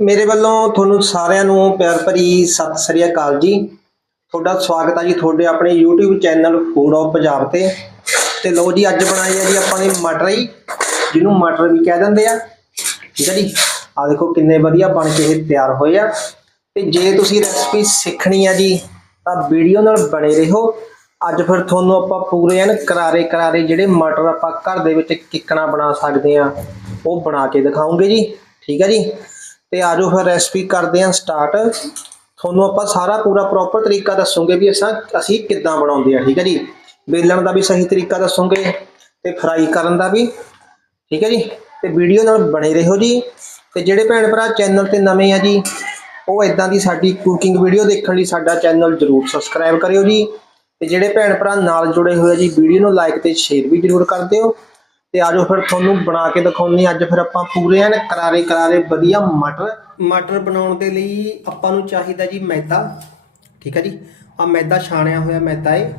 ਮੇਰੇ ਵੱਲੋਂ ਤੁਹਾਨੂੰ ਸਾਰਿਆਂ ਨੂੰ ਪਿਆਰ ਭਰੀ ਸਤਿ ਸ੍ਰੀ ਅਕਾਲ ਜੀ। ਤੁਹਾਡਾ ਸਵਾਗਤ ਹੈ ਜੀ ਤੁਹਾਡੇ ਆਪਣੇ YouTube channel food of Punjab ਤੇ। ਤੇ ਲਓ ਜੀ, ਅੱਜ ਬਣਾਈ ਹੈ ਜੀ ਆਪਾਂ ਨੇ ਮਟਰੀ ਜਿਹਨੂੰ ਮਟਰ ਵੀ ਕਹਿ ਦਿੰਦੇ ਆ। ਠੀਕ ਹੈ ਜੀ? ਆ ਦੇਖੋ ਕਿੰਨੇ ਵਧੀਆ ਬਣ ਕੇ ਇਹ ਤਿਆਰ ਹੋਏ ਆ। ਤੇ ਜੇ ਤੁਸੀਂ ਰੈਸਪੀ ਸਿੱਖਣੀ ਆ ਜੀ, ਤਾਂ ਵੀਡੀਓ ਨਾਲ ਬਣੇ ਰਹੋ। ਅੱਜ ਫਿਰ ਤੁਹਾਨੂੰ ਆਪਾਂ ਪੂਰੇ ਐਨ ਕਰਾਰੇ ਕਰਾਰੇ ਜਿਹੜੇ ਮਟਰ ਆਪਾਂ ਘਰ ਦੇ ਵਿੱਚ ਕਿੱਕਣਾ ਬਣਾ ਸਕਦੇ ਆ, ਉਹ ਬਣਾ ਕੇ ਦਿਖਾਉਂਗੇ ਜੀ। ਠੀਕ ਹੈ ਜੀ? ਤੇ ਆਜੋ ਫਿਰ ਰੈਸਪੀ ਕਰਦੇ ਹਾਂ ਸਟਾਰਟ ਤੁਹਾਨੂੰ ਆਪਾਂ ਸਾਰਾ ਪੂਰਾ ਪ੍ਰੋਪਰ ਤਰੀਕਾ ਦੱਸੂਗੇ ਵੀ ਅਸਾਂ, ਅਸੀਂ ਕਿੱਦਾਂ ਬਣਾਉਂਦੇ ਆ ਠੀਕ ਹੈ ਜੀ? ਵੇਲਣ ਦਾ ਵੀ ਸਹੀ ਤਰੀਕਾ ਦੱਸੂਗੇ ਤੇ ਫਰਾਈ ਕਰਨ ਦਾ ਵੀ, ਠੀਕ ਹੈ ਜੀ? ਤੇ ਵੀਡੀਓ ਨਾਲ ਬਣੇ ਰਹੋ ਜੀ। ਤੇ ਜਿਹੜੇ ਭੈਣ ਭਰਾ ਚੈਨਲ ਤੇ ਨਵੇਂ ਆ ਜੀ, ਉਹ ਇਦਾਂ ਦੀ ਸਾਡੀ ਕੁਕਿੰਗ ਵੀਡੀਓ ਦੇਖਣ ਲਈ ਸਾਡਾ ਚੈਨਲ ਜਰੂਰ ਸਬਸਕ੍ਰਾਈਬ ਕਰਿਓ ਜੀ। ਤੇ ਜਿਹੜੇ ਭੈਣ ਭਰਾ ਨਾਲ ਜੁੜੇ ਹੋਏ ਆ ਜੀ ਵੀਡੀਓ ਨੂੰ ਲਾਈਕ ਤੇ ਸ਼ੇਅਰ ਵੀ ਜਰੂਰ ਕਰ ਦਿਓ। ਤੇ ਆਜੋ ਫਿਰ ਤੁਹਾਨੂੰ ਬਣਾ ਕੇ ਦਿਖਾਉਂਦੇ ਹਾਂ। ਅੱਜ ਫਿਰ ਆਪਾਂ ਪੂਰੇ ਐਨ ਕਰਾਰੇ ਕਰਾਰੇ ਵਧੀਆ ਮਟਰ ਮਟਰ ਬਣਾਉਣ ਦੇ ਲਈ ਆਪਾਂ ਨੂੰ ਚਾਹੀਦਾ ਜੀ ਮੈਦਾ। ਠੀਕ ਹੈ ਜੀ? ਆ ਮੈਦਾ ਛਾਣਿਆ ਹੋਇਆ ਮੈਦਾ ਏ।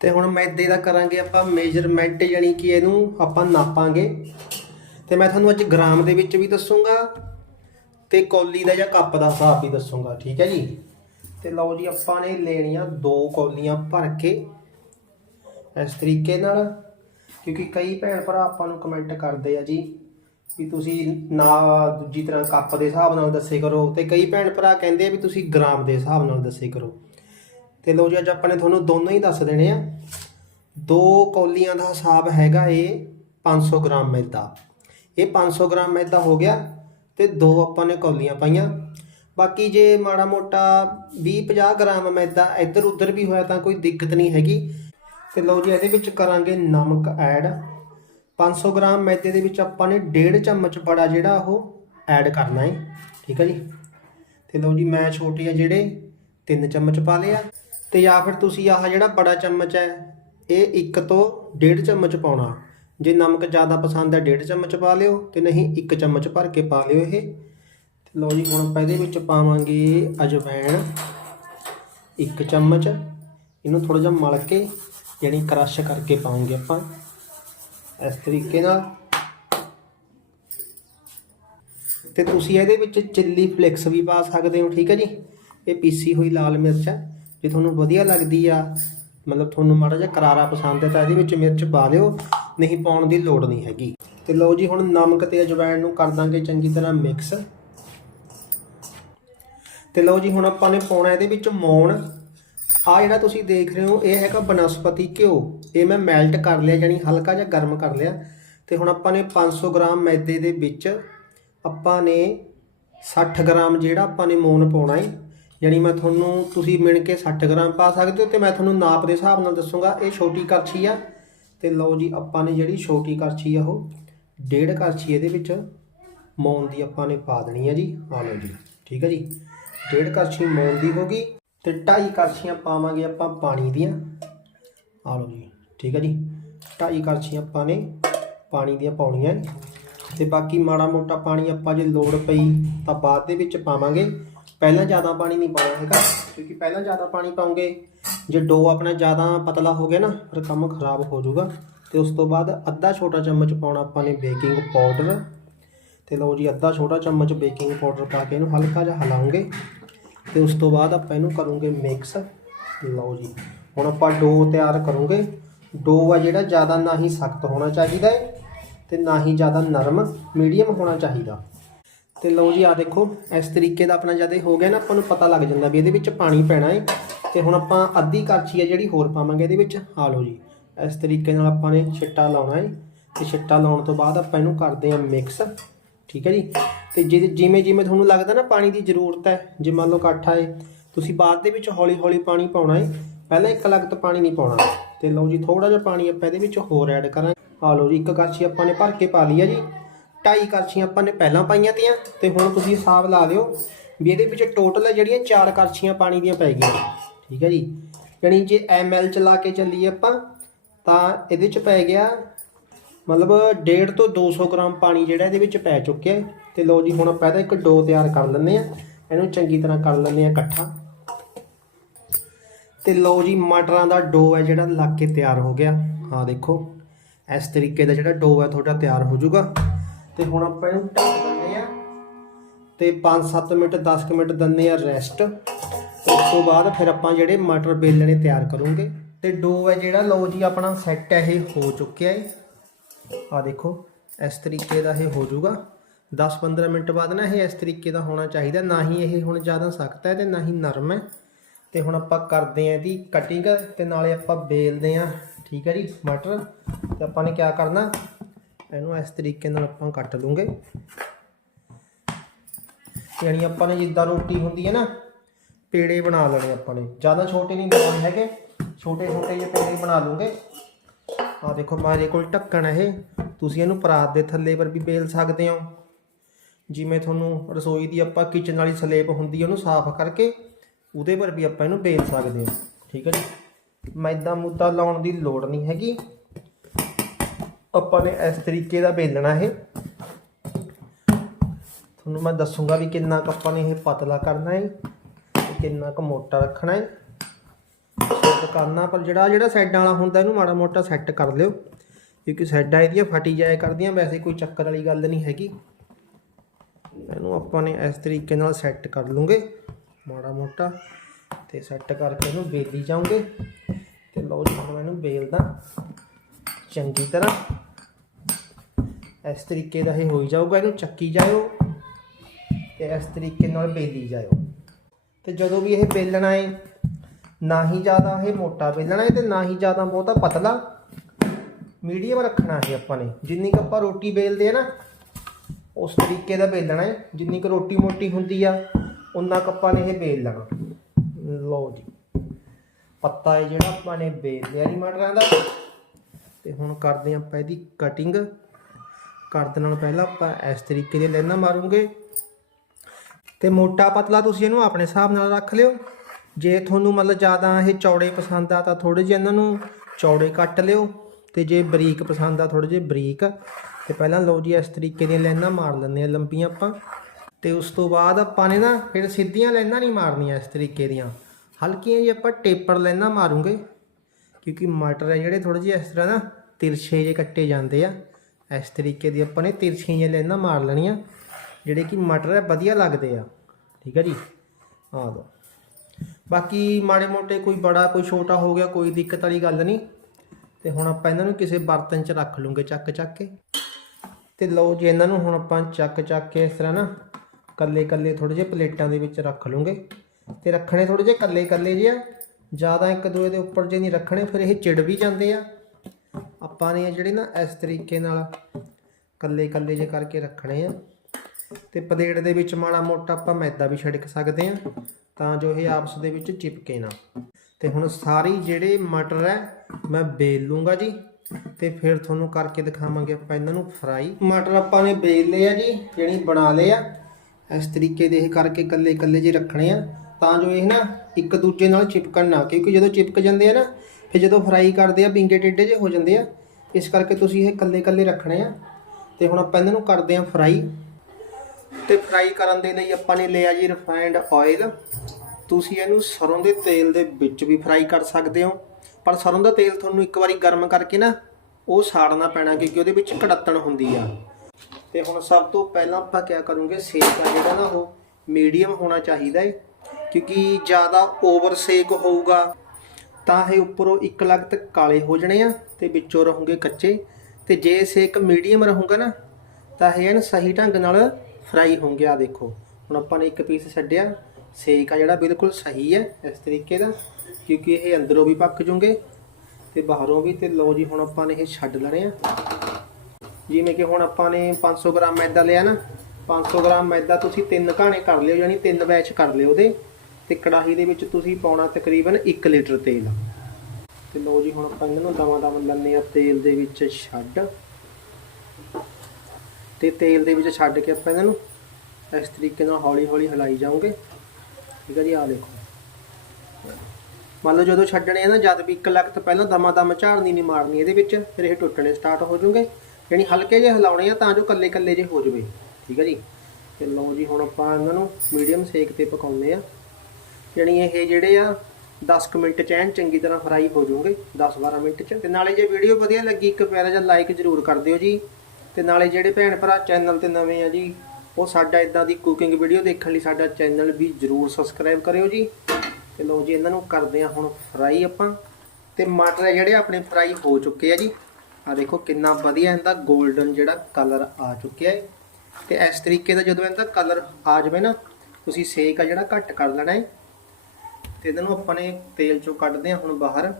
ਤੇ ਹੁਣ ਮੈਦੇ ਦਾ ਕਰਾਂਗੇ ਆਪਾਂ ਮੇਜਰਮੈਂਟ ਯਾਨੀ ਕਿ ਇਹਨੂੰ ਆਪਾਂ ਨਾਪਾਂਗੇ। ਤੇ ਮੈਂ ਤੁਹਾਨੂੰ ਅੱਜ ਗ੍ਰਾਮ ਦੇ ਵਿੱਚ ਵੀ ਦੱਸੂਗਾ ਤੇ ਕੌਲੀ ਦਾ ਜਾਂ ਕੱਪ ਦਾ ਹਿਸਾਬ ਵੀ ਦੱਸੂਗਾ। ਠੀਕ ਹੈ ਜੀ? ਤੇ ਲਓ ਜੀ, ਆਪਾਂ ਨੇ ਲੈਣੀਆਂ ਦੋ ਕੌਲੀਆਂ ਭਰ ਕੇ ਇਸ ਤਰੀਕੇ ਨਾਲ। ਕਿਉਂਕਿ ਕਈ ਭੈਣ ਭਰਾ ਆਪਾਂ ਨੂੰ ਕਮੈਂਟ ਕਰਦੇ ਆ ਜੀ ਵੀ ਤੁਸੀਂ ਨਾ ਦੂਜੀ ਤਰ੍ਹਾਂ ਕੱਪ ਦੇ ਹਿਸਾਬ ਨਾਲ ਦੱਸੇ ਕਰੋ ਤੇ ਕਈ ਭੈਣ ਭਰਾ ਕਹਿੰਦੇ ਆ ਵੀ ਤੁਸੀਂ ਗ੍ਰਾਮ ਦੇ ਹਿਸਾਬ ਨਾਲ ਦੱਸੇ ਕਰੋ। ਤੇ ਲਓ ਜੀ ਅੱਜ ਆਪਾਂ ਨੇ ਤੁਹਾਨੂੰ ਦੋਨੋਂ ਹੀ ਦੱਸ ਦੇਣੇ ਆ। ਦੋ ਕੌਲੀਆਂ ਦਾ ਹਿਸਾਬ ਹੈਗਾ ਇਹ 500 ਗ੍ਰਾਮ ਮੈਦਾ। ਇਹ 500 ਗ੍ਰਾਮ ਮੈਦਾ ਹੋ ਗਿਆ ਤੇ ਦੋ ਆਪਾਂ ਨੇ ਕੌਲੀਆਂ ਪਾਈਆਂ। ਬਾਕੀ ਜੇ ਮਾੜਾ ਮੋਟਾ 20 50 ਗ੍ਰਾਮ ਮੈਦਾ ਇੱਧਰ ਉੱਧਰ ਵੀ ਹੋਇਆ ਤਾਂ ਕੋਈ ਦਿੱਕਤ ਨਹੀਂ ਹੈਗੀ। ਤੇ ਲਓ ਜੀ, ਇਹਦੇ ਵਿੱਚ ਕਰਾਂਗੇ ਨਮਕ ਐਡ। 500 ਗ੍ਰਾਮ ਮੈਦੇ ਦੇ ਵਿੱਚ ਆਪਾਂ ਨੇ 1.5 ਚਮਚ ਬੜਾ ਜਿਹੜਾ ਉਹ ਐਡ ਕਰਨਾ ਹੈ ਠੀਕ ਹੈ ਜੀ? ਤੇ ਲਓ ਜੀ, ਮੈਂ ਛੋਟੇ ਆ ਜਿਹੜੇ 3 ਚਮਚ ਪਾ ਲਿਆ ਤੇ ਜਾਂ ਫਿਰ ਤੁਸੀਂ ਆਹ ਜਿਹੜਾ ਬੜਾ ਚਮਚ ਹੈ, ਇਹ 1 ਤੋਂ 1.5 ਚਮਚ ਪਾਉਣਾ। ਜੇ ਨਮਕ ਜ਼ਿਆਦਾ ਪਸੰਦ ਹੈ 1.5 ਚਮਚ ਪਾ ਲਿਓ। ਤੇ ਨਹੀਂ 1 ਚਮਚ ਭਰ ਕੇ ਪਾ ਲਿਓ ਇਹ। ਤੇ ਲਓ ਜੀ, ਹੁਣ ਆਪਾਂ ਇਹਦੇ ਵਿੱਚ ਪਾਵਾਂਗੇ ਅਜਵਾਇਣ 1 ਚਮਚ। ਇਹਨੂੰ ਥੋੜਾ ਜਿਹਾ ਮਲ ਕੇ ਯਾਨੀ ਕ੍ਰਸ਼ ਕਰਕੇ ਪਾਉਂਗੇ ਆਪਾਂ। ਇਸ ਤਰੀਕੇ ਨਾਲ। ਤੇ ਤੁਸੀਂ ਇਹਦੇ ਵਿੱਚ ਚਿੱਲੀ ਫਲੇਕਸ ਵੀ ਪਾ ਸਕਦੇ ਹੋ, ਠੀਕ ਹੈ ਜੀ? ਇਹ ਪੀਸੀ ਹੋਈ ਲਾਲ ਮਿਰਚ ਹੈ। ਜੇ ਤੁਹਾਨੂੰ ਵਧੀਆ ਲੱਗਦੀ ਆ, ਮਤਲਬ ਤੁਹਾਨੂੰ ਮਾੜਾ ਜਿਹਾ ਕਰਾਰਾ ਪਸੰਦ ਹੈ ਤਾਂ ਇਹਦੇ ਵਿੱਚ ਮਿਰਚ ਪਾ ਦਿਓ, ਨਹੀਂ ਪਾਉਣ ਦੀ ਲੋੜ ਨਹੀਂ ਹੈਗੀ। ਤੇ ਲਓ ਜੀ, ਹੁਣ ਨਮਕ ਤੇ ਅਜਵਾਇਣ ਨੂੰ ਕਰ ਦਾਂਗੇ ਚੰਗੀ ਤਰ੍ਹਾਂ ਮਿਕਸ ਤੇ ਲਓ ਜੀ, ਹੁਣ ਆਪਾਂ ਨੇ ਪਾਉਣਾ ਇਹਦੇ ਵਿੱਚ ਮੌਣ। ਆ ਜਿਹੜਾ ਤੁਸੀਂ ਦੇਖ ਰਹੇ ਹੋ, ਇਹ ਹੈਗਾ ਬਨਸਪਤੀ ਘਿਓ। ਇਹ ਮੈਂ ਮੈਲਟ ਕਰ ਲਿਆ ਜਾਨੀ ਹਲਕਾ ਜਿਹਾ ਗਰਮ ਕਰ ਲਿਆ। ਤੇ ਹੁਣ ਆਪਾਂ ਨੇ 500 ਗ੍ਰਾਮ ਮੈਦੇ ਦੇ ਵਿੱਚ ਆਪਾਂ ਨੇ 60 ਗ੍ਰਾਮ ਜਿਹੜਾ ਆਪਾਂ ਨੇ ਮੋਨ ਪਾਉਣਾ ਹੈ ਯਾਨੀ ਮੈਂ ਤੁਹਾਨੂੰ, ਤੁਸੀਂ ਮਿਣ ਕੇ 60 ਗ੍ਰਾਮ ਪਾ ਸਕਦੇ ਹੋ ਤੇ ਮੈਂ ਤੁਹਾਨੂੰ ਨਾਪ ਦੇ ਹਿਸਾਬ ਨਾਲ ਦੱਸੂਗਾ, ਇਹ ਛੋਟੀ ਕੜਛੀ ਆ। ਤੇ ਲਓ ਜੀ, ਆਪਾਂ ਨੇ ਜਿਹੜੀ ਛੋਟੀ ਕੜਛੀ ਆ ਉਹ, ਡੇਢ ਕੜਛੀ ਇਹਦੇ ਵਿੱਚ ਮੌਨ ਦੀ ਆਪਾਂ ਨੇ ਪਾ ਦੇਣੀ ਆ ਜੀ। ਆ ਲਓ ਜੀ, ਠੀਕ ਹੈ ਜੀ। ਡੇਢ ਕੜਛੀ ਮੌਨ ਦੀ ਹੋ ਗਈ। ਤੇ ਢਾਈ ਕੜਛੀਆਂ ਪਾਵਾਂਗੇ ਆਪਾਂ ਪਾਣੀ ਦੀਆਂ। ਆ ਲਓ ਜੀ, ਠੀਕ ਹੈ ਜੀ। ਢਾਈ ਕੜਛੀਆਂ ਆਪਾਂ ਨੇ ਪਾਣੀ ਦੀਆਂ ਪਾਉਣੀਆਂ ਹੈ। ਤੇ ਬਾਕੀ ਮਾੜਾ ਮੋਟਾ ਪਾਣੀ ਆਪਾਂ ਜੇ ਲੋੜ ਪਈ ਤਾਂ ਬਾਅਦ ਦੇ ਵਿੱਚ ਪਾਵਾਂਗੇ। ਪਹਿਲਾਂ ਜ਼ਿਆਦਾ ਪਾਣੀ ਨਹੀਂ ਪਾਉਣਾ ਹੈਗਾ, ਕਿਉਂਕਿ ਪਹਿਲਾਂ ਜ਼ਿਆਦਾ ਪਾਣੀ ਪਾਉਂਗੇ। ਜੇ ਡੋ ਆਪਣਾ ਜ਼ਿਆਦਾ ਪਤਲਾ ਹੋ ਗਿਆ ਨਾ, ਫਿਰ ਕੰਮ ਖਰਾਬ ਹੋ ਜਾਊਗਾ। ਤੇ ਉਸ ਤੋਂ ਬਾਅਦ ਅੱਧਾ ਛੋਟਾ ਚਮਚ ਪਾਉਣਾ ਆਪਾਂ ਨੇ ਬੇਕਿੰਗ ਪਾਊਡਰ। ਤੇ ਲਓ ਜੀ, ਅੱਧਾ ਛੋਟਾ ਚਮਚ ਬੇਕਿੰਗ ਪਾਊਡਰ ਪਾ ਕੇ ਇਹਨੂੰ ਹਲਕਾ ਜਿਹਾ ਹਿਲਾਉਂਗੇ। ਤੇ ਉਸ ਤੋਂ ਬਾਅਦ ਆਪਾਂ ਇਹਨੂੰ ਕਰੂੰਗੇ ਮਿਕਸ ਲਓ ਜੀ, ਹੁਣ ਆਪਾਂ ਡੋ ਤਿਆਰ ਕਰੂੰਗੇ। ਡੋ ਆ ਜਿਹੜਾ ਜ਼ਿਆਦਾ ਨਾ ਹੀ ਸਖਤ ਹੋਣਾ ਚਾਹੀਦਾ ਹੈ ਤੇ ਨਾ ਹੀ ਜ਼ਿਆਦਾ ਨਰਮ ਮੀਡੀਅਮ ਹੋਣਾ ਚਾਹੀਦਾ। ਤੇ ਲਓ ਜੀ ਆ ਦੇਖੋ, ਇਸ ਤਰੀਕੇ ਦਾ ਆਪਣਾ ਜਦ ਹੋ ਗਿਆ ਨਾ, ਆਪਾਂ ਨੂੰ ਪਤਾ ਲੱਗ ਜਾਂਦਾ ਵੀ ਇਹਦੇ ਵਿੱਚ ਪਾਣੀ ਪੈਣਾ ਹੈ ਤੇ ਹੁਣ ਆਪਾਂ ਅੱਧੀ ਕੜਛੀ ਹੈ ਜਿਹੜੀ ਹੋਰ ਪਾਵਾਂਗੇ ਇਹਦੇ ਵਿੱਚ ਆ ਲਓ ਜੀ, ਇਸ ਤਰੀਕੇ ਨਾਲ ਆਪਾਂ ਨੇ ਛਿੱਟਾ ਲਾਉਣਾ ਹੈ ਤੇ ਛਿੱਟਾ ਲਾਉਣ ਤੋਂ ਬਾਅਦ ਆਪਾਂ ਇਹਨੂੰ ਕਰਦੇ ਹਾਂ ਮਿਕਸ ਠੀਕ ਹੈ ਜੀ? ਤੇ ਜੇ ਜਿਵੇਂ ਜਿਵੇਂ ਤੁਹਾਨੂੰ ਲੱਗਦਾ ਨਾ ਪਾਣੀ ਦੀ ਜ਼ਰੂਰਤ ਹੈ, ਜੇ ਮੰਨ ਲਓ ਇਕੱਠਾ ਹੈ ਤੁਸੀਂ ਬਾਅਦ ਦੇ ਵਿੱਚ ਹੌਲੀ ਹੌਲੀ ਪਾਣੀ ਪਾਉਣਾ ਹੈ। ਪਹਿਲਾਂ ਇੱਕ ਲਗਤ ਪਾਣੀ ਨਹੀਂ ਪਾਉਣਾ। ਤੇ ਲਓ ਜੀ ਥੋੜਾ ਜਿਹਾ ਪਾਣੀ ਆਪਾਂ ਇਹਦੇ ਵਿੱਚ ਹੋਰ ਐਡ ਕਰਾਂਗੇ। ਆ ਲਓ ਜੀ, ਇੱਕ ਕੜਛੀ ਆਪਾਂ ਨੇ ਭਰ ਕੇ ਪਾ ਲਈ ਹੈ ਜੀ। ਢਾਈ ਕੜਛੀਆਂ ਆਪਾਂ ਨੇ ਪਹਿਲਾਂ ਪਾਈਆਂ ਤੀਆਂ, ਤੇ ਹੁਣ ਤੁਸੀਂ ਹਿਸਾਬ ਲਾ ਲਿਓ ਵੀ ਇਹਦੇ ਵਿੱਚ ਟੋਟਲ ਹੈ ਜਿਹੜੀਆਂ ਚਾਰ ਕੜਛੀਆਂ ਪਾਣੀ ਦੀਆਂ ਪੈ ਗਈਆਂ। ਠੀਕ ਹੈ ਜੀ? ਯਾਨੀ ਜੇ ਐਮਐਲ ਚ ਲਾ ਕੇ ਚੱਲੀਏ ਆਪਾਂ, ਤਾਂ ਇਹਦੇ ਚ ਪੈ ਗਿਆ ਮਤਲਬ 1.5 ਤੋਂ 200 ਗ੍ਰਾਮ ਪਾਣੀ ਜਿਹੜਾ ਇਹਦੇ ਵਿੱਚ ਪੈ ਚੁੱਕਿਆ ਹੈ। ਤੇ ਲਓ ਜੀ, ਹੁਣ ਆਪਾਂ ਇਹਦਾ ਇੱਕ ਡੋ ਤਿਆਰ ਕਰ ਲੈਂਦੇ ਆ ਇਹਨੂੰ ਚੰਗੀ ਤਰ੍ਹਾਂ ਕਰ ਲੈਂਦੇ ਆ ਇਕੱਠਾ। ਤੇ ਲਓ ਜੀ, ਮਟਰਾਂ ਦਾ ਡੋ ਹੈ ਜਿਹੜਾ ਲੱਗ ਕੇ ਤਿਆਰ ਹੋ ਗਿਆ। ਹਾਂ ਦੇਖੋ, ਇਸ ਤਰੀਕੇ ਦਾ ਜਿਹੜਾ ਡੋ ਹੈ ਤੁਹਾਡਾ ਤਿਆਰ ਹੋ ਜਾਊਗਾ। ਤੇ ਹੁਣ ਆਪਾਂ ਇਹਨੂੰ ਢੱਕ ਦਿੰਦੇ ਆ ਤੇ 5-7 ਮਿੰਟ 10 ਕੁ ਮਿੰਟ ਦਿੰਦੇ ਆ ਰੈਸਟ। ਉਸ ਤੋਂ ਬਾਅਦ ਫਿਰ ਆਪਾਂ ਜਿਹੜੇ ਮਟਰ ਬੇਲਣੇ ਤਿਆਰ ਕਰੂੰਗੇ। ਤੇ ਡੋ ਹੈ ਜਿਹੜਾ, ਲਓ ਜੀ, ਆਪਣਾ ਸੈੱਟ ਹੈ ਇਹ ਹੋ ਚੁੱਕਿਆ ਹੈ। ਆ ਦੇਖੋ, ਇਸ ਤਰੀਕੇ ਦਾ ਇਹ ਹੋ ਜਾਊਗਾ। 10-15 ਮਿੰਟ ਬਾਅਦ ਨਾ ਇਹ ਇਸ ਤਰੀਕੇ ਦਾ ਹੋਣਾ ਚਾਹੀਦਾ, ਨਾ ਹੀ ਇਹ ਹੁਣ ਜ਼ਿਆਦਾ ਸਖਤ ਹੈ ਤੇ ਨਾ ਹੀ ਨਰਮ ਹੈ। ਤੇ ਹੁਣ ਆਪਾਂ ਕਰਦੇ ਆਂ ਇਹਦੀ ਕਟਿੰਗ ਤੇ ਨਾਲੇ ਆਪਾਂ ਬੇਲਦੇ ਆਂ ਠੀਕ ਹੈ ਜੀ, ਮਟਰ। ਤੇ ਆਪਾਂ ਨੇ ਕੀ ਕਰਨਾ? ਇਹਨੂੰ ਇਸ ਤਰੀਕੇ ਨਾਲ ਆਪਾਂ ਕੱਟ ਲੂੰਗੇ। ਯਾਨੀ ਆਪਾਂ ਨੇ ਜਿੱਦਾਂ ਰੋਟੀ ਹੁੰਦੀ ਹੈ ਨਾ, ਪੇੜੇ ਬਣਾ ਲੈਣੇ ਆਪਾਂ ਨੇ। ਜ਼ਿਆਦਾ ਛੋਟੇ ਨਹੀਂ ਬਣਾਉਣੇ ਹੈਗੇ ਛੋਟੇ ਛੋਟੇ ਜਿਹੇ ਪੇੜੇ ਬਣਾ ਲੂੰਗੇ। ਆ ਦੇਖੋ ਮਾਰੇ ਕੋਲ ਢੱਕਣ ਇਹ। ਤੁਸੀਂ ਇਹਨੂੰ ਪਰਾਤ ਦੇ ਥੱਲੇ ਪਰ ਵੀ ਬੇਲ ਸਕਦੇ ਹੋ। ਜਿਵੇਂ ਤੁਹਾਨੂੰ ਰਸੋਈ ਦੀ ਆਪਾਂ ਕਿਚਨ ਵਾਲੀ ਸਲੇਬ ਹੁੰਦੀ ਉਹਨੂੰ ਸਾਫ਼ ਕਰਕੇ ਉਹਦੇ ਪਰ ਵੀ ਆਪਾਂ ਇਹਨੂੰ ਬੇਲ ਸਕਦੇ ਹਾਂ। ਠੀਕ ਹੈ ਜੀ? ਮੈਦਾ ਮੁੱਦਾ ਲਾਉਣ ਦੀ ਲੋੜ ਨਹੀਂ ਹੈਗੀ। ਆਪਾਂ ਨੇ ਇਸ ਤਰੀਕੇ ਦਾ ਬੇਲਣਾ ਇਹ। ਤੁਹਾਨੂੰ ਮੈਂ ਦੱਸੂਗਾ ਵੀ ਕਿੰਨਾ ਕੁ ਆਪਾਂ ਨੇ ਇਹ ਪਤਲਾ ਕਰਨਾ ਹੈ, ਤੇ ਕਿੰਨਾ ਕੁ ਮੋਟਾ ਰੱਖਣਾ ਹੈ। ਕਰਨਾ, ਪਰ ਜਿਹੜਾ ਜਿਹੜਾ ਸਾਈਡਾਂ ਵਾਲਾ ਹੁੰਦਾ, ਇਹਨੂੰ ਮਾੜਾ ਮੋਟਾ ਸੈੱਟ ਕਰ ਲਿਓ। ਕਿਉਂਕਿ ਸਾਈਡਾਂ ਇਹਦੀਆਂ ਫਟੀ ਜਾਇਆ ਕਰਦੀਆਂ, ਵੈਸੇ ਕੋਈ ਚੱਕਰ ਵਾਲੀ ਗੱਲ ਨਹੀਂ ਹੈਗੀ। ਇਹਨੂੰ ਆਪਾਂ ਨੇ ਇਸ ਤਰੀਕੇ ਨਾਲ ਸੈੱਟ ਕਰ ਲੂੰਗੇ, ਮਾੜਾ ਮੋਟਾ। ਤੇ ਸੈੱਟ ਕਰਕੇ ਇਹਨੂੰ ਬੇਲੀ ਜਾਉਂਗੇ ਤੇ ਲਓ ਜੀ, ਹੁਣ ਇਹਨੂੰ ਬੇਲਦਾ ਚੰਗੀ ਤਰ੍ਹਾਂ। ਇਸ ਤਰੀਕੇ ਦਾ ਇਹ ਹੋਈ ਜਾਊਗਾ, ਇਹਨੂੰ ਚੱਕੀ ਜਾਇਓ ਤੇ ਇਸ ਤਰੀਕੇ ਨਾਲ ਬੇਲੀ ਜਾਇਓ। ਤੇ ਜਦੋਂ ਵੀ ਇਹ ਬੇਲਣਾ ਹੈ ਨਾ ਹੀ ਜ਼ਿਆਦਾ ਇਹ ਮੋਟਾ ਵੇਲਣਾ ਹੈ ਤੇ ਨਾ ਹੀ ਜ਼ਿਆਦਾ ਬਹੁਤਾ ਪਤਲਾ। ਮੀਡੀਅਮ ਰੱਖਣਾ ਹੈ ਆਪਾਂ ਨੇ। ਜਿੰਨੀ ਕੁ ਆਪਾਂ ਰੋਟੀ ਵੇਲਦੇ ਆ ਨਾ, ਉਸ ਤਰੀਕੇ ਦਾ ਵੇਲਣਾ ਹੈ। ਜਿੰਨੀ ਕੁ ਰੋਟੀ ਮੋਟੀ ਹੁੰਦੀ ਆ ਉਨਾ ਕੁ ਆਪਾਂ ਨੇ ਇਹ ਵੇਲ ਲੈਣਾ। ਲਓ ਜੀ, ਪੱਤਾ ਹੈ ਜਿਹੜਾ ਆਪਾਂ ਨੇ ਵੇਲ ਲਿਆ ਜੀ ਮਟਰਾਂ ਦਾ। ਤੇ ਹੁਣ ਕਰਦੇ ਹਾਂ ਆਪਾਂ ਇਹਦੀ ਕਟਿੰਗ ਕਰਦੇ ਨਾਲ ਪਹਿਲਾਂ ਆਪਾਂ ਇਸ ਤਰੀਕੇ ਦੇ ਲੈਣਾ ਮਾਰੂੰਗੇ। ਤੇ ਮੋਟਾ ਪਤਲਾ ਤੁਸੀਂ ਇਹਨੂੰ ਆਪਣੇ ਹਿਸਾਬ ਨਾਲ ਰੱਖ ਲਿਓ। ਜੇ ਤੁਹਾਨੂੰ ਮਤਲਬ ਜ਼ਿਆਦਾ ਇਹ ਚੌੜੇ ਪਸੰਦ ਆ ਤਾਂ ਥੋੜੇ ਜਿਹੇ ਇਹਨਾਂ ਨੂੰ ਚੌੜੇ ਕੱਟ ਲਿਓ ਤੇ ਜੇ ਬਰੀਕ ਪਸੰਦ ਆ ਥੋੜੇ ਜਿਹੇ ਬਰੀਕ ਤੇ ਪਹਿਲਾਂ ਲਓ ਜੀ ਇਸ ਤਰੀਕੇ ਦੀਆਂ ਲਾਈਨਾਂ ਮਾਰ ਲੈਂਦੇ ਆ ਲੰਬੀਆਂ ਆਪਾਂ ਤੇ ਉਸ ਤੋਂ ਬਾਅਦ ਆਪਾਂ ਨੇ ਨਾ ਫਿਰ ਸਿੱਧੀਆਂ ਲਾਈਨਾਂ ਨਹੀਂ ਮਾਰਨੀਆਂ ਇਸ ਤਰੀਕੇ ਦੀਆਂ, ਹਲਕੀਆਂ ਜੀ ਆਪਾਂ ਟੇਪਰ ਲਾਈਨਾਂ ਮਾਰੂਗੇ ਕਿਉਂਕਿ ਮਟਰ ਹੈ ਜਿਹੜੇ ਥੋੜੇ ਜਿਹੇ ਇਸ ਤਰ੍ਹਾਂ ਨਾ ਤਿਰਛੇ ਜਿਹੇ ਕੱਟੇ ਜਾਂਦੇ ਆ, ਇਸ ਤਰੀਕੇ ਦੀ ਆਪਾਂ ਨੇ ਤਿਰਛੀਆਂ ਜਿਹੀਆਂ ਲਾਈਨਾਂ ਮਾਰ ਲੈਣੀਆਂ, ਜਿਹੜੇ ਕਿ ਮਟਰ ਹੈ ਵਧੀਆ ਲੱਗਦੇ ਆ, ਠੀਕ ਹੈ ਜੀ? ਆ ਦੋ ਬਾਕੀ ਮਾੜੇ ਮੋਟੇ ਕੋਈ ਬੜਾ, ਕੋਈ ਛੋਟਾ ਹੋ ਗਿਆ, ਕੋਈ ਦਿੱਕਤ ਵਾਲੀ ਗੱਲ ਨਹੀਂ। ਤੇ ਹੁਣ ਆਪਾਂ ਇਹਨਾਂ ਨੂੰ ਕਿਸੇ ਬਰਤਨ 'ਚ ਰੱਖ ਲੂੰਗੇ ਚੱਕ ਚੱਕ ਕੇ। ਤੇ ਲਓ ਜੀ, ਇਹਨਾਂ ਨੂੰ ਹੁਣ ਆਪਾਂ ਚੱਕ ਚੱਕ ਕੇ ਇਸ ਤਰ੍ਹਾਂ ਨਾ ਕੱਲੇ ਕੱਲੇ ਥੋੜੇ ਜਿਹੇ ਪਲੇਟਾਂ ਦੇ ਵਿੱਚ ਰੱਖ ਲੂੰਗੇ। ਤੇ ਰੱਖਣੇ ਥੋੜੇ ਜਿਹੇ ਕੱਲੇ ਕੱਲੇ ਜਿਹੇ ਆ। ਜ਼ਿਆਦਾ ਇੱਕ ਦੂਏ ਦੇ ਉੱਪਰ ਜੇ ਨਹੀਂ ਰੱਖਣੇ, ਫਿਰ ਇਹ ਚਿੜ ਵੀ ਜਾਂਦੇ ਆ। ਆਪਾਂ ਨੇ ਜਿਹੜੇ ਨਾ ਇਸ ਤਰੀਕੇ ਨਾਲ ਕੱਲੇ ਕੱਲੇ ਜੇ ਕਰਕੇ ਰੱਖਣੇ ਆ। ਤੇ ਪਲੇਟ ਦੇ ਵਿੱਚ ਮਾੜਾ ਮੋਟਾ ਆਪਾਂ ਮੈਦਾ ਵੀ ਛਿੜਕ ਸਕਦੇ ਆ ਤਾਂ ਜੋ ਇਹ ਆਪਸ ਦੇ ਵਿੱਚ ਚਿਪਕੇ ਨਾ। ਤੇ ਹੁਣ ਸਾਰੀ ਜਿਹੜੇ ਮਟਰ ਹੈ, ਮੈਂ ਬੇਲ ਲੂੰਗਾ ਜੀ, ਤੇ ਫਿਰ ਤੁਹਾਨੂੰ ਕਰਕੇ ਦਿਖਾਵਾਂਗੇ ਆਪਾਂ ਇਹਨਾਂ ਨੂੰ ਫਰਾਈ। ਮਟਰ ਆਪਾਂ ਨੇ ਬੇਲ ਲਏ ਆ ਜੀ ਜਿਹੜੀ ਬਣਾ ਲਏ ਆ। ਇਸ ਤਰੀਕੇ ਦੇ ਇਹ ਕਰਕੇ ਕੱਲੇ ਕੱਲੇ ਜੇ ਰੱਖਣੇ ਆ, ਤਾਂ ਜੋ ਇਹ ਨਾ ਇੱਕ ਦੂਜੇ ਨਾਲ ਚਿਪਕਣ ਨਾ, ਕਿਉਂਕਿ ਜਦੋਂ ਚਿਪਕ ਜਾਂਦੇ ਆ ਨਾ, ਫਿਰ ਜਦੋਂ ਫਰਾਈ ਕਰਦੇ ਆ, ਬਿੰਗੇ ਟੇਡੇ ਜੇ ਹੋ ਜਾਂਦੇ ਆ, ਇਸ ਕਰਕੇ ਤੁਸੀਂ ਇਹ ਕੱਲੇ ਕੱਲੇ ਰੱਖਣੇ ਆ। ਤੇ ਹੁਣ ਆਪਾਂ ਇਹਨਾਂ ਨੂੰ ਕਰਦੇ ਆ ਫਰਾਈ। ਤੇ ਫਰਾਈ ਕਰਨ ਦੇ ਲਈ ਆਪਾਂ ਨੇ ਲਿਆ ਜੀ ਰਿਫਾਈਨਡ ਆਇਲ ਤੁਸੀਂ ਇਹਨੂੰ ਸਰੋਂ ਦੇ ਤੇਲ ਦੇ ਵਿੱਚ ਵੀ ਫਰਾਈ ਕਰ ਸਕਦੇ ਹੋ। ਪਰ ਸਰੋਂ ਦਾ ਤੇਲ ਤੁਹਾਨੂੰ ਇੱਕ ਵਾਰੀ ਗਰਮ ਕਰਕੇ ਨਾ ਉਹ ਸਾੜਨਾ ਪੈਣਾ ਕਿਉਂਕਿ ਉਹਦੇ ਵਿੱਚ ਕੜੱਤਣ ਹੁੰਦੀ ਆ। ਤੇ ਹੁਣ ਸਭ ਤੋਂ ਪਹਿਲਾਂ ਆਪਾਂ ਕੀ ਕਰੂੰਗੇ, ਸੇਕ ਆ ਜਿਹੜਾ ਨਾ ਉਹ ਮੀਡੀਅਮ ਹੋਣਾ ਚਾਹੀਦਾ ਹੈ ਕਿਉਂਕਿ ਜ਼ਿਆਦਾ ਓਵਰ ਸੇਕ ਹੋਊਗਾ, ਤਾਂ ਇਹ ਉੱਪਰੋਂ ਇੱਕ ਲਗਤ ਕਾਲੇ ਹੋ ਜਣੇ ਆ ਤੇ ਵਿੱਚੋਂ ਰਹੂਗੇ ਕੱਚੇ। ਤੇ ਜੇ ਸੇਕ ਮੀਡੀਅਮ ਰਹੂਗਾ ਨਾ, ਤਾਂ ਇਹ ਐਨ ਸਹੀ ਢੰਗ ਨਾਲ ਫਰਾਈ ਹੋਣਗੇ ਆ ਦੇਖੋ। ਹੁਣ ਆਪਾਂ ਨੇ ਇੱਕ ਪੀਸ ਛੱਡਿਆ। ਸੇਕ ਆ ਜਿਹੜਾ ਬਿਲਕੁਲ ਸਹੀ ਹੈ ਇਸ ਤਰੀਕੇ ਦਾ, ਕਿਉਂਕਿ ਇਹ ਅੰਦਰੋਂ ਵੀ ਪੱਕ ਜੂਗੇ ਤੇ ਬਾਹਰੋਂ ਵੀ। ਤੇ ਲਓ ਜੀ, ਹੁਣ ਆਪਾਂ ਨੇ ਇਹ ਛੱਡ ਲੈਣੇ ਆ। ਜਿਵੇਂ ਕਿ ਹੁਣ ਆਪਾਂ ਨੇ 500 ਗ੍ਰਾਮ ਮੈਦਾ ਲਿਆ ਨਾ 500 ਗ੍ਰਾਮ ਮੈਦਾ ਤੁਸੀਂ ਤਿੰਨ ਘਾਣੇ ਕਰ ਲਿਓ, ਯਾਨੀ ਤਿੰਨ ਬੈਚ ਕਰ ਲਿਓ ਉਹਦੇ। ਤੇ ਕੜਾਹੀ ਦੇ ਵਿੱਚ ਤੁਸੀਂ ਪਾਉਣਾ ਤਕਰੀਬਨ 1 ਲੀਟਰ ਤੇਲ। ਤੇ ਲਓ ਜੀ, ਹੁਣ ਆਪਾਂ ਇਹਨਾਂ ਨੂੰ ਦਵਾ ਦਵਾ ਲੈਂਦੇ ਆ ਤੇਲ ਦੇ ਵਿੱਚ ਛੱਡ। ਤੇ ਤੇਲ ਦੇ ਵਿੱਚ ਛੱਡ ਕੇ ਆਪਾਂ ਇਹਨਾਂ ਨੂੰ ਇਸ ਤਰੀਕੇ ਨਾਲ ਹੌਲੀ ਹੌਲੀ ਹਿਲਾਈ ਜਾਵਾਂਗੇ। ਠੀਕ ਹੈ ਜੀ, ਆਹ ਦੇਖੋ। ਮੰਨ ਲਓ ਜਦੋਂ ਛੱਡਣੇ ਆ ਨਾ, ਜਦ ਵੀ ਇੱਕ ਲੱਖ ਤੋਂ ਪਹਿਲਾਂ ਦਮਾ ਦਮ ਝਾੜਨੀ ਨਹੀਂ ਮਾਰਨੀ ਇਹਦੇ ਵਿੱਚ, ਫਿਰ ਇਹ ਟੁੱਟਣੇ ਸਟਾਰਟ ਹੋ ਜਾਣਗੇ। ਯਾਨੀ ਹਲਕੇ ਜਿਹੇ ਹਿਲਾਉਣੇ ਆ ਤਾਂ ਜੋ ਕੱਲੇ ਕੱਲੇ ਜਿਹੇ ਹੋ ਜਵੇ। ਠੀਕ ਹੈ ਜੀ? ਤੇ ਲਓ ਜੀ, ਹੁਣ ਆਪਾਂ ਇਹਨਾਂ ਨੂੰ ਮੀਡੀਅਮ ਸੇਕ ਤੇ ਪਕਾਉਂਦੇ ਆ। ਯਾਨੀ ਇਹ ਜਿਹੜੇ ਆ 10 ਕੁ ਮਿੰਟ ਚ ਐਨ ਚੰਗੀ ਤਰ੍ਹਾਂ ਫਰਾਈ ਹੋ ਜਾਣਗੇ 10-12 ਮਿੰਟ ਚ। ਤੇ ਨਾਲੇ ਜੇ ਵੀਡੀਓ ਵਧੀਆ ਲੱਗੀ, ਇੱਕ ਪਿਆਰਾ ਜਿਹਾ ਲਾਈਕ ਜ਼ਰੂਰ ਕਰ ਦਿਓ ਜੀ। ਤੇ ਨਾਲੇ ਜਿਹੜੇ ਭੈਣ ਭਰਾ ਚੈਨਲ ਤੇ ਨਵੇਂ ਆ ਜੀ, ਉਹ ਸਾਡਾ ਇਦਾਂ ਦੀ ਕੁਕਿੰਗ ਵੀਡੀਓ ਦੇਖਣ ਲਈ ਸਾਡਾ ਚੈਨਲ ਵੀ ਜਰੂਰ ਸਬਸਕ੍ਰਾਈਬ ਕਰਿਓ ਜੀ। ਤੇ ਲਓ ਜੀ, ਇਹਨਾਂ ਨੂੰ ਕਰਦੇ ਆ ਹੁਣ ਫਰਾਈ ਆਪਾਂ। ਤੇ ਮਟਰ ਹੈ ਜਿਹੜੇ ਆਪਣੇ ਫਰਾਈ ਹੋ ਚੁੱਕੇ ਆ ਜੀ। ਆ ਦੇਖੋ ਕਿੰਨਾ ਵਧੀਆ ਇਹਦਾ 골ਡਨ ਜਿਹੜਾ ਕਲਰ ਆ ਚੁੱਕਿਆ ਹੈ ਤੇ ਇਸ ਤਰੀਕੇ ਦਾ ਜਦੋਂ ਇਹਦਾ ਕਲਰ ਆ ਜਾਵੇ ਨਾ, ਤੁਸੀਂ ਸੇਕ ਆ ਜਿਹੜਾ ਘੱਟ ਕਰ ਲੈਣਾ ਹੈ ਤੇ ਇਹਨਾਂ ਨੂੰ ਆਪਾਂ ਨੇ ਤੇਲ ਚੋਂ ਕੱਢਦੇ ਆ ਹੁਣ ਬਾਹਰ।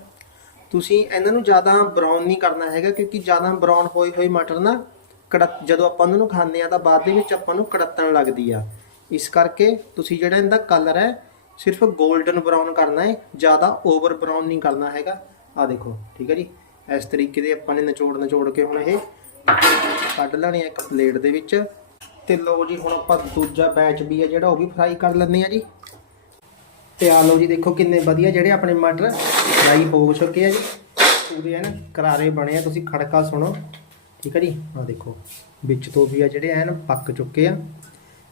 ਤੁਸੀਂ ਇਹਨਾਂ ਨੂੰ ਜ਼ਿਆਦਾ ਬਰਾਊਨ ਨਹੀਂ ਕਰਨਾ ਹੈਗਾ, ਕਿਉਂਕਿ ਜ਼ਿਆਦਾ ਬਰਾਊਨ ਹੋਏ ਹੋਏ ਮਟਰ ਨਾ ਕੜਤ ਜਦੋਂ ਆਪਾਂ ਉਹਨਾਂ ਨੂੰ ਖਾਂਦੇ ਆ ਤਾਂ ਬਾਅਦ ਦੇ ਵਿੱਚ ਆਪਾਂ ਨੂੰ ਕੜਤਣ ਲੱਗਦੀ ਆ। ਇਸ ਕਰਕੇ ਤੁਸੀਂ ਜਿਹੜਾ ਇਹਦਾ ਕਲਰ ਹੈ, ਸਿਰਫ 골ਡਨ ਬਰਾਊਨ ਕਰਨਾ ਹੈ, ਜ਼ਿਆਦਾ ਓਵਰ ਬਰਾਊਨ ਨਹੀਂ ਕਰਨਾ ਹੈਗਾ। ਆ ਦੇਖੋ, ਠੀਕ ਹੈ ਜੀ? ਇਸ ਤਰੀਕੇ ਦੇ ਆਪਾਂ ਨੇ ਨਿਚੋੜ ਨਿਚੋੜ ਕੇ ਹੁਣ ਇਹ ਕੱਢ ਲੈਣੇ ਆ ਇੱਕ ਪਲੇਟ ਦੇ ਵਿੱਚ। ਤੇ ਲਓ ਜੀ, ਹੁਣ ਆਪਾਂ ਦੂਜਾ ਬੈਚ ਵੀ ਆ ਜਿਹੜਾ, ਉਹ ਵੀ ਫਰਾਈ ਕਰ ਲੈਂਦੇ ਆ ਜੀ। ਤੇ ਆ ਲਓ ਜੀ, ਦੇਖੋ ਕਿੰਨੇ ਵਧੀਆ ਜਿਹੜੇ ਆਪਣੇ ਮਟਰ ਫਰਾਈ ਹੋ ਚੁੱਕੇ ਆ ਜੀ। ਪੂਰੇ ਐਨ ਕਰਾਰੇ ਬਣੇ ਆ, ਤੁਸੀਂ ਖੜਕਾ ਸੁਣੋ। ਠੀਕ ਹੈ ਜੀ? ਆ ਦੇਖੋ, ਵਿੱਚ ਤੋਂ ਵੀ ਆ ਜਿਹੜੇ ਐਨ ਪੱਕ ਚੁੱਕੇ ਆ।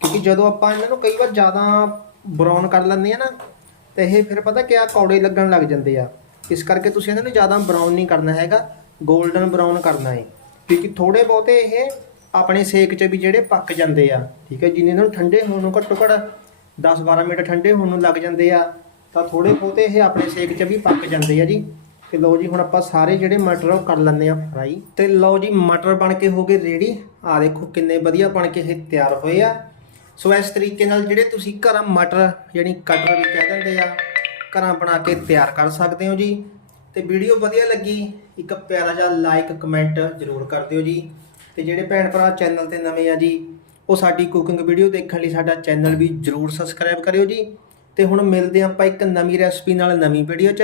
ਕਿਉਂਕਿ ਜਦੋਂ ਆਪਾਂ ਇਹਨਾਂ ਨੂੰ ਕਈ ਵਾਰ ਜ਼ਿਆਦਾ ਬਰਾਊਨ ਕਰ ਲੈਂਦੇ ਆ ਨਾ, ਤੇ ਇਹ ਫਿਰ ਪਤਾ ਕਿਆ ਕੌੜੇ ਲੱਗਣ ਲੱਗ ਜਾਂਦੇ ਆ। ਇਸ ਕਰਕੇ ਤੁਸੀਂ ਇਹਨਾਂ ਨੂੰ ਜ਼ਿਆਦਾ ਬਰਾਊਨ ਨਹੀਂ ਕਰਨਾ ਹੈਗਾ 골ਡਨ ਬਰਾਊਨ ਕਰਨਾ ਹੈ ਕਿਉਂਕਿ ਥੋੜੇ ਬਹੁਤੇ ਇਹ ਆਪਣੇ ਸੇਕ 'ਚ ਵੀ ਜਿਹੜੇ ਪੱਕ ਜਾਂਦੇ ਆ, ਠੀਕ ਹੈ, ਜਿੰਨੇ ਇਹਨਾਂ ਨੂੰ ਠੰਡੇ ਹੋਣ ਨੂੰ ਘੱਟੋ ਘੱਟ 10-12 ਮਿੰਟ ਠੰਡੇ ਹੋਣ ਨੂੰ ਲੱਗ ਜਾਂਦੇ ਆ, ਤਾਂ ਥੋੜੇ ਬਹੁਤੇ ਇਹ ਆਪਣੇ ਸੇਕ 'ਚ ਵੀ ਪੱਕ ਜਾਂਦੇ ਆ ਜੀ। ਤੇ ਲਓ ਜੀ, ਹੁਣ ਆਪਾਂ ਸਾਰੇ ਜਿਹੜੇ ਮਟਰ ਉਹ ਕਰ ਲੈਂਦੇ ਆ ਫਰਾਈ ਤੇ ਲਓ ਜੀ, ਮਟਰ ਬਣ ਕੇ ਹੋ ਗਏ ਰੈਡੀ ਆ ਦੇਖੋ ਕਿੰਨੇ ਵਧੀਆ ਬਣ ਕੇ ਇਹ ਤਿਆਰ ਹੋਏ ਆ। ਸੋ ਇਸ ਤਰੀਕੇ ਨਾਲ ਜਿਹੜੇ ਤੁਸੀਂ ਘਰਾਂ ਮਟਰ, ਯਾਨੀ ਕਟਰ ਵੀ ਕਹਿ ਦਿੰਦੇ ਆ, ਘਰਾਂ ਬਣਾ ਕੇ ਤਿਆਰ ਕਰ ਸਕਦੇ ਹੋ ਜੀ। ਤੇ ਵੀਡੀਓ ਵਧੀਆ ਲੱਗੀ, ਇੱਕ ਪਿਆਰਾ ਜਿਹਾ ਲਾਈਕ ਕਮੈਂਟ ਜ਼ਰੂਰ ਕਰ ਦਿਓ ਜੀ। ਤੇ ਜਿਹੜੇ ਭੈਣ ਭਰਾ ਚੈਨਲ ਤੇ ਨਵੇਂ ਆ ਜੀ, ਉਹ ਸਾਡੀ ਕੁਕਿੰਗ ਵੀਡੀਓ ਦੇਖਣ ਲਈ ਸਾਡਾ ਚੈਨਲ ਵੀ ਜ਼ਰੂਰ ਸਬਸਕ੍ਰਾਈਬ ਕਰਿਓ ਜੀ। ਤੇ ਹੁਣ ਮਿਲਦੇ ਹਾਂ ਆਪਾਂ ਇੱਕ ਨਵੀਂ ਰੈਸਪੀ ਨਾਲ ਨਵੀਂ ਵੀਡੀਓ 'ਚ।